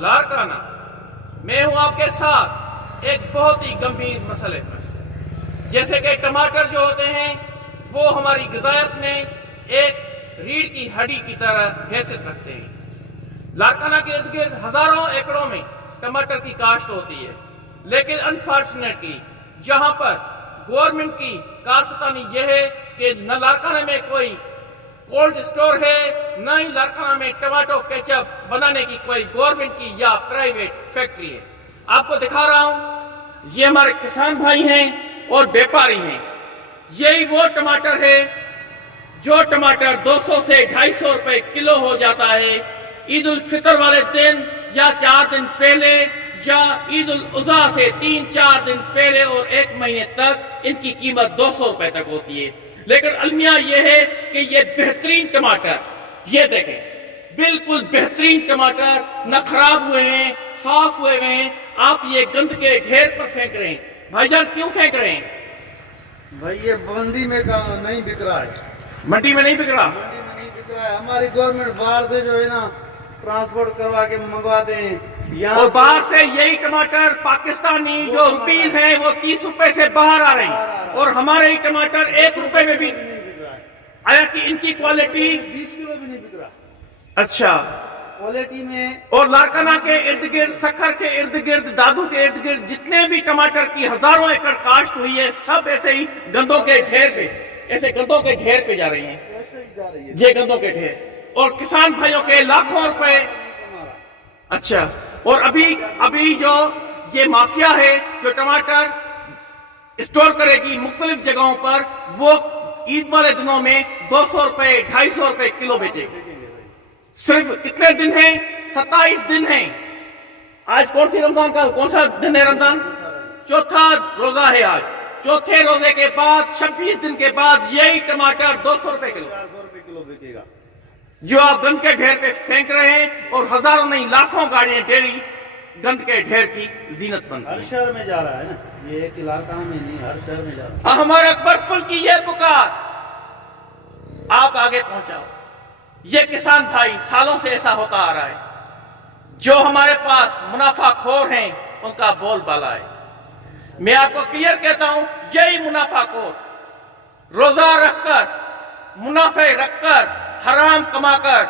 लारकाना। मैं हूं आपके साथ एक बहुत ही गंभीर मसले पर। जैसे कि टमाटर जो होते हैं वो हमारी ग़िज़ायत में एक रीढ़ की हड्डी की तरह हैसियत रखते हैं। लारकाना के इर्द गिर्द हजारों एकड़ों में टमाटर की काश्त होती है, लेकिन अनफॉर्चुनेटली जहां पर गवर्नमेंट की कारस्तानी यह है कि न लारकाना में कोई कोल्ड स्टोर है, न ही लारकाना में टमाटो केचप बनाने की कोई गवर्नमेंट की या प्राइवेट फैक्ट्री है। आपको दिखा रहा हूं, ये हमारे किसान भाई हैं और व्यापारी हैं। यही वो टमाटर है जो टमाटर 200 से 250 रुपए किलो हो जाता है ईद उल फितर वाले दिन या 4 दिन पहले, या ईद उल अज़हा से 3-4 दिन पहले, और 1 महीने तक इनकी कीमत 200 रुपए तक होती है। लेकिन अलमिया यह है कि ये बेहतरीन टमाटर, ये देखें बिल्कुल बेहतरीन टमाटर, न खराब हुए हैं, साफ हुए हैं। आप ये गंद के ढेर पर फेंक रहे हैं। भाईजान क्यों फेंक रहे हैं? भाई ये मंडी में नहीं बिक रहा है। मंडी में नहीं बिक रहा? मंडी में नहीं बिक रहा है। हमारी गवर्नमेंट बाहर से जो है ना ट्रांसपोर्ट करवा के मंगवाते हैं यहाँ, और बाहर से यही टमाटर पाकिस्तानी जो रुपीस हैं वो 30 रुपए से बाहर आ रहे हैं, और हमारे ही टमाटर 1 रुपए में भी नहीं बिक रहा है। आया कि इनकी क्वालिटी 20 किलो भी नहीं बिक रहा अच्छा। क्वालिटी में। और लारकाना के इर्द गिर्द, सखर के इर्द गिर्द, दादू के इर्द गिर्द जितने भी टमाटर की हजारों एकड़ काश्त हुई है, सब ऐसे ही गंदों के ढेर पे, ऐसे गंदों के ढेर पे जा रही हैं। ऐसे ही जा रही है ये गंदों के ढेर, और किसान भाइयों के लाखों रुपए। अच्छा, और अभी जो ये माफिया है जो टमाटर स्टोर करेगी मुख्तलिफ जगहों पर, वो ईद वाले दिनों में 200 रुपए 250 रुपए किलो बेचेगी। सिर्फ कितने दिन हैं? 27 दिन हैं। आज कौन सी रमजान का कौन सा दिन है? रमजान चौथा रोजा है आज। चौथे रोजे के बाद 26 दिन के बाद यही टमाटर 200 रुपए किलो, 400 रुपए किलो बिकेगा। जो आप गंद के ढेर पे फेंक रहे हैं, और हजारों नहीं लाखों गाड़ियां डेली गंद के ढेर की जीनत बन हर रही हैं। शहर में जा रहा है ना, ये एक इलाका में नहीं, हर शहर में जा रहा है। हमारे अकबर फुल की ये पुकार आप आगे पहुंचाओ। ये किसान भाई सालों से ऐसा होता आ रहा है। जो हमारे पास मुनाफाखोर हैं उनका बोलबाला है। मैं आपको क्लियर कहता हूं, यही मुनाफाखोर रोजा रखकर, मुनाफे रखकर, हराम कमाकर